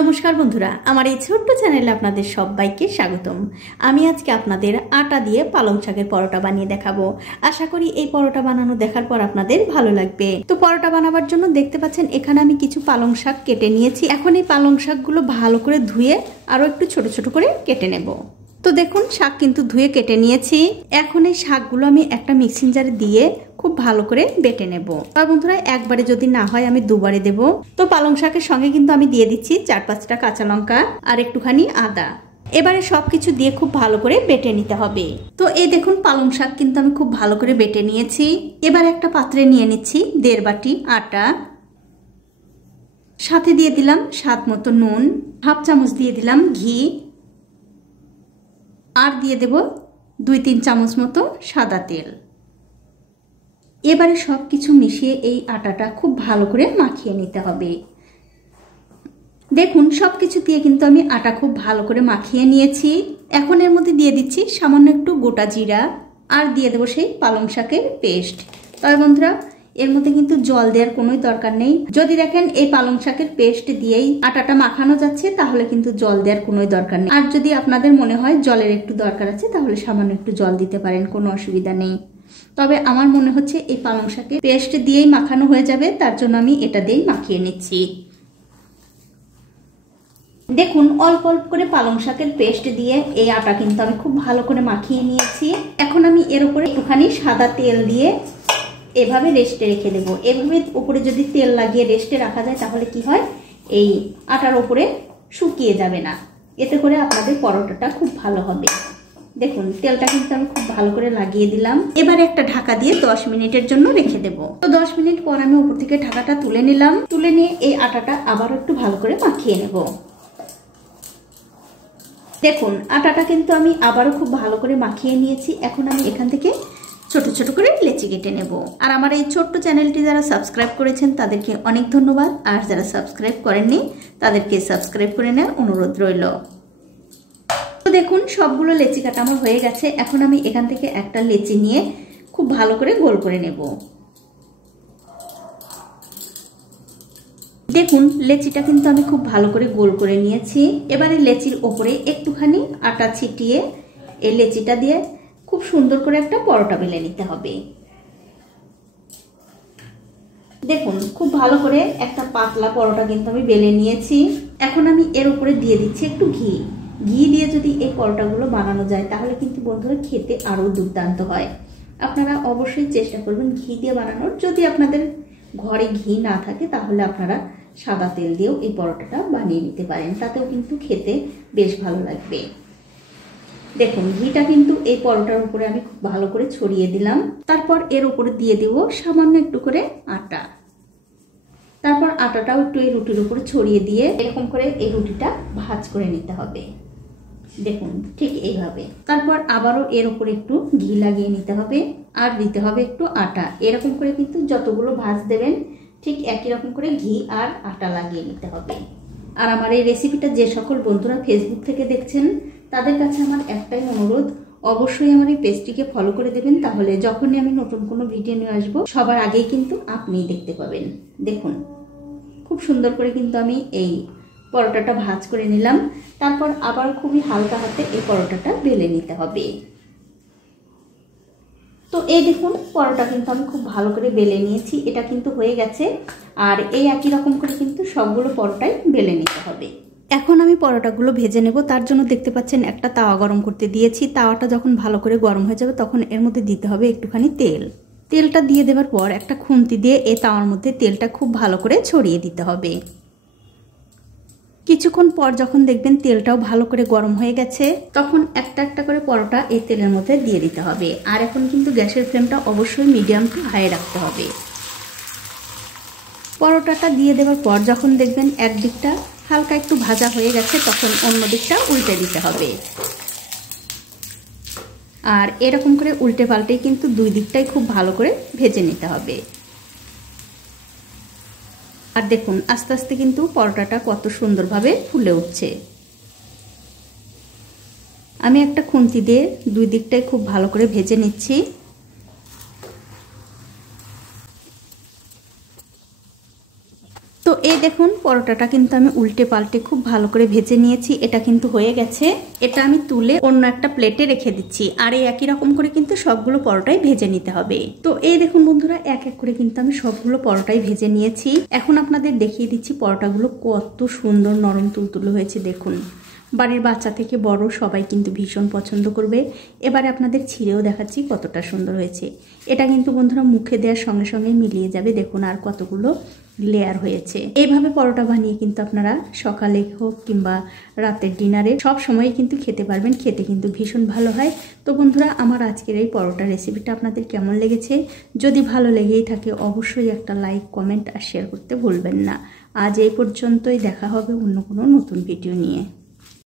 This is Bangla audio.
নমস্কার বন্ধুরা, আমার এই ছোট্ট চ্যানেলে আপনাদের সবাইকে স্বাগতম। আমি আজকে আপনাদের আটা দিয়ে পালং শাকের পরোটা বানিয়ে দেখাবো। আশা করি এই পরোটা বানানো দেখার পর আপনাদের ভালো লাগবে। তো পরোটা বানাবার জন্য দেখতে পাচ্ছেন এখানে আমি কিছু পালং শাক কেটে নিয়েছি। এখন এই পালং শাকগুলো ভালো করে ধুয়ে আরো একটু ছোট ছোট করে কেটে নেব। তো দেখুন শাক কিন্তু ধুয়ে কেটে নিয়েছি। এখন এই শাকগুলো আমি একটা মিক্সিং জারে দিয়ে খুব ভালো করে বেটে নেব। আর বন্ধুরা, একবারে যদি না হয় আমি দুবারে দেব। তো পালং শাকের সঙ্গে কিন্তু আমি দিয়ে দিচ্ছি 4-5টা কাঁচা লঙ্কা আর একটুখানি আদা। এবারে সবকিছু দিয়ে খুব ভালো করে বেটে নিতে হবে। তো এই দেখুন পালং শাক কিন্তু আমি খুব ভালো করে বেটে নিয়েছি। এবার একটা পাত্রে নিয়ে নিচ্ছি 1.5 বাটি আটা, সাথে দিয়ে দিলাম স্বাদ মতো নুন, 1/2 চামচ দিয়ে দিলাম ঘি, আর দিয়ে দেব 2-3 চামচ মতো সাদা তেল। এবারে সবকিছু মিশিয়ে এই আটাটা খুব ভালো করে মাখিয়ে নিতে হবে। দেখুন সবকিছু দিয়ে কিন্তু আমি আটা খুব ভালো করে মাখিয়ে নিয়েছি। এখন এর মধ্যে দিয়ে দিচ্ছি সামান্য একটু গোটা জিরা, আর দিয়ে দেবো সেই পালং শাকের পেস্ট। তবে বন্ধুরা, এর মধ্যে কিন্তু জল দেওয়ার কোনো দরকার নেই। যদি দেখেন এই পালং শাকের পেস্ট দিয়েই আটাটা মাখানো যাচ্ছে, তাহলে কিন্তু জল দেওয়ার কোনো দরকার নেই। আর যদি আপনাদের মনে হয় জলের একটু দরকার আছে, তাহলে সামান্য একটু জল দিতে পারেন, কোনো অসুবিধা নেই। তবে আমার মনে হচ্ছে এই পালং শাকের পেস্ট দিয়েই মাখানো হয়ে যাবে, তার জন্য আমি এটা দিয়েই মাখিয়ে নিচ্ছি। দেখুন অল্প অল্প করে পালং শাকের পেস্ট দিয়ে এই আটা কিন্তু আমি খুব ভালো করে মাখিয়ে নিয়েছি। এখন আমি এর উপরে একটুখানি সাদা তেল দিয়ে এভাবে রেস্টে রেখে দেবো। এভাবে উপরে যদি তেল লাগিয়ে রেস্টে রাখা যায়, তাহলে কি হয়, এই আটার উপরে শুকিয়ে যাবে না। এতে করে আপনাদের পরোটাটা খুব ভালো হবে। দেখুন তেলটা কিন্তু আমি খুব ভালো করে লাগিয়ে দিলাম। এবার একটা ঢাকা দিয়ে 10 মিনিটের জন্য রেখে দেব। তো 10 মিনিট পর আমি উপর থেকে ঢাকাটা তুলে নিলাম। তুলে নিয়ে এই আটাটা আবার একটু ভালো করে মাখিয়ে নেব। দেখুন আটাটা কিন্তু আমি আবারও খুব ভালো করে মাখিয়ে নিয়েছি। এখন আমি এখান থেকে ছোট ছোট করে লেচি কেটে নেব। আর আমার এই ছোট্ট চ্যানেলটি যারা সাবস্ক্রাইব করেছেন তাদেরকে অনেক ধন্যবাদ, আর যারা সাবস্ক্রাইব করেননি তাদেরকে সাবস্ক্রাইব করে নেওয়ার অনুরোধ রইল। তো দেখুন সবগুলো লেচি কাটা আমার হয়ে গেছে। এখন আমি এখান থেকে একটা লেচি নিয়ে খুব ভালো করে গোল করে নেব। দেখুন লেচিটা কিন্তু আমি খুব ভালো করে গোল করে নিয়েছি। এবারে লেচির ওপরে একটুখানি আটা ছিটিয়ে এই লেচিটা দিয়ে খুব সুন্দর করে একটা পরোটা বেলে নিতে হবে। দেখুন খুব ভালো করে একটা পাতলা পরোটা কিন্তু আমি বেলে নিয়েছি। এখন আমি এর উপরে দিয়ে দিচ্ছি একটু ঘি। ঘি দিয়ে যদি এই পরোটাগুলো বানানো যায়, তাহলে কিন্তু বন্ধুরা খেতে আরো দুর্দান্ত হয়। আপনারা অবশ্যই চেষ্টা করবেন ঘি দিয়ে বানানোর। যদি আপনাদের ঘরে ঘি না থাকে, তাহলে আপনারা সাদা তেল দিয়েও এই পরোটাটা বানিয়ে নিতে পারেন, তাতেও কিন্তু খেতে বেশ ভালো লাগবে। দেখুন ঘিটা কিন্তু এই পরোটার উপরে আমি খুব ভালো করে ছড়িয়ে দিলাম। তারপর এর উপরে দিয়ে দেব সামান্য একটু করে আটা। তারপর আটাটাও একটু এই রুটির উপরে ছড়িয়ে দিয়ে এরকম করে এই রুটিটা ভাঁজ করে নিতে হবে। দেখুন ঠিক এইভাবে। তারপর আবারও এর উপরে একটু ঘি লাগিয়ে নিতে হবে, আর দিতে হবে একটু আটা। এরকম করে কিন্তু যতগুলো ভাঁজ দেবেন, ঠিক একই রকম করে ঘি আর আটা লাগিয়ে নিতে হবে। আর আমার এই রেসিপিটা যে সকল বন্ধুরা ফেসবুক থেকে দেখছেন, তাদের কাছে আমার একটাই অনুরোধ, অবশ্যই আমার এই পেজটিকে ফলো করে দেবেন। তাহলে যখনই আমি নতুন কোনো ভিডিও নিয়ে আসবো, সবার আগেই কিন্তু আপনিই দেখতে পাবেন। দেখুন খুব সুন্দর করে কিন্তু আমি এই পরোটাটা ভাঁজ করে নিলাম। তারপর আবার খুবই হালকা হাতে এই পরোটাটা বেলে নিতে হবে। তো এই দেখুন পরোটা কিন্তু আমি খুব ভালো করে বেলে নিয়েছি। এটা কিন্তু হয়ে গেছে। আর এই একই রকম করে কিন্তু সবগুলো পরোটাই বেলে নিতে হবে। এখন আমি পরোটাগুলো ভেজে নেব। তার জন্য দেখতে পাচ্ছেন একটা তাওয়া গরম করতে দিয়েছি। তাওয়াটা যখন ভালো করে গরম হয়ে যাবে, তখন এর মধ্যে দিতে হবে একটুখানি তেল। তেলটা দিয়ে দেওয়ার পর একটা খুন্তি দিয়ে এই তাওয়ার মধ্যে তেলটা খুব ভালো করে ছড়িয়ে দিতে হবে। কিছুক্ষণ পর যখন দেখবেন তেলটাও ভালো করে গরম হয়ে গেছে, তখন একটা একটা করে পরোটা এই তেলের মধ্যে দিয়ে দিতে হবে। আর এখন কিন্তু গ্যাসের ফ্লেমটা অবশ্যই মিডিয়াম টু হাই রাখতে হবে। পরোটাটা দিয়ে দেওয়ার পর যখন দেখবেন একদিকটা হালকা একটু ভাজা হয়ে গেছে, তখন অন্য দিকটা উল্টে দিতে হবে। আর এরকম করে উল্টে পাল্টে কিন্তু দুই দিকটাই খুব ভালো করে ভেজে নিতে হবে। আর দেখুন আস্তে আস্তে কিন্তু পরোটাটা কত সুন্দরভাবে ফুলে উঠছে। আমি একটা খুন্তি দিয়ে দুই দিকটাই খুব ভালো করে ভেজে নিচ্ছি। তো এই দেখুন পরোটাটা কিন্তু আমি উল্টে পাল্টে খুব ভালো করে ভেজে নিয়েছি। এটা কিন্তু হয়ে গেছে। এটা আমি তুলে অন্য একটা প্লেটে রেখে দিচ্ছি। আর এই একই রকম করে কিন্তু সবগুলো পরোটাই ভেজে নিতে হবে। তো এই দেখুন বন্ধুরা, এক এক করে কিন্তু আমি সবগুলো পরোটাই ভেজে নিয়েছি। এখন আপনাদের দেখিয়ে দিচ্ছি পরোটাগুলো কত সুন্দর নরম তুলতুলে হয়েছে। দেখুন, বাড়ির বাচ্চা থেকে বড় সবাই কিন্তু ভীষণ পছন্দ করবে। এবারে আপনাদের ছিঁড়েও দেখাচ্ছি কতটা সুন্দর হয়েছে। এটা কিন্তু বন্ধুরা মুখে দেওয়ার সঙ্গে সঙ্গে মিলিয়ে যাবে। দেখুন আর কতগুলো লেয়ার হয়েছে। এইভাবে পরোটা বানিয়ে কিন্তু আপনারা সকালে হোক কিংবা রাতের ডিনারে সব সময় কিন্তু খেতে পারবেন। খেতে কিন্তু ভীষণ ভালো হয়। তো বন্ধুরা, আমার আজকের এই পরোটা রেসিপিটা আপনাদের কেমন লেগেছে? যদি ভালো লেগেই থাকে অবশ্যই একটা লাইক, কমেন্ট আর শেয়ার করতে ভুলবেন না। আজ এই পর্যন্তই। দেখা হবে অন্য কোনো নতুন ভিডিও নিয়ে।